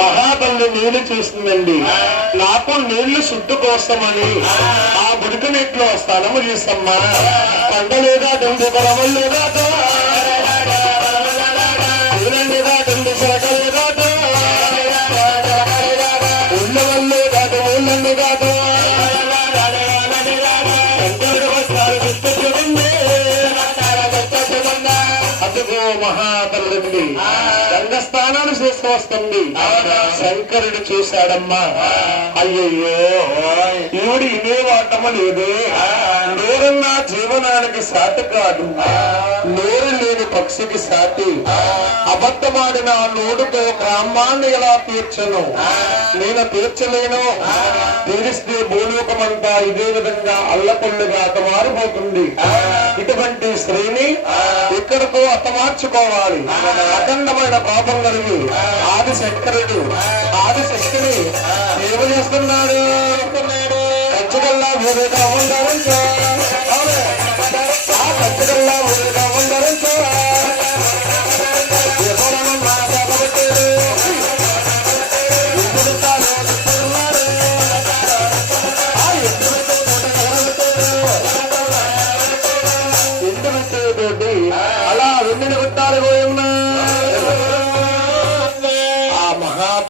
మహాబల్లి నీళ్లు చూస్తుందండి. నాకు నీళ్లు శుద్ధి కోసమని ఆ బుడికి నీటిలో స్నానము చేస్తామ్మా. పండలేదా దండు బలవల్లేదా లేదా దండు సరకలేదా ఉళ్ళ వల్లే కాదు ఊళ్ళన్ని కాదు అదుగో మహాబల్లింది రంగస్థానాన్ని చేస్తూ వస్తుంది. శంకరుడు చూశాడమ్మా, అయ్యయ్యో ఈవిడి ఇనేవాటము లేదు. నోరున్న జీవనానికి సాటి కాదు, నోరు లేని పక్షికి సాటి. అబద్ధమాడిన నోడుతో గ్రామాన్ని ఎలా తీర్చను? నేను తీర్చలేను. తీరిస్తే భూలోకమంతా ఇదే విధంగా అల్లపల్లుగా అతమారిపోతుంది. ఇటువంటి స్త్రీని ఇక్కడతో అతమార్చుకోవాలి. అఖండమైన పాపం కలిగి ఆదిశంకరుడు ఆదిశక్తిని సేవ చేస్తున్నాడు. ఖచ్చితంగా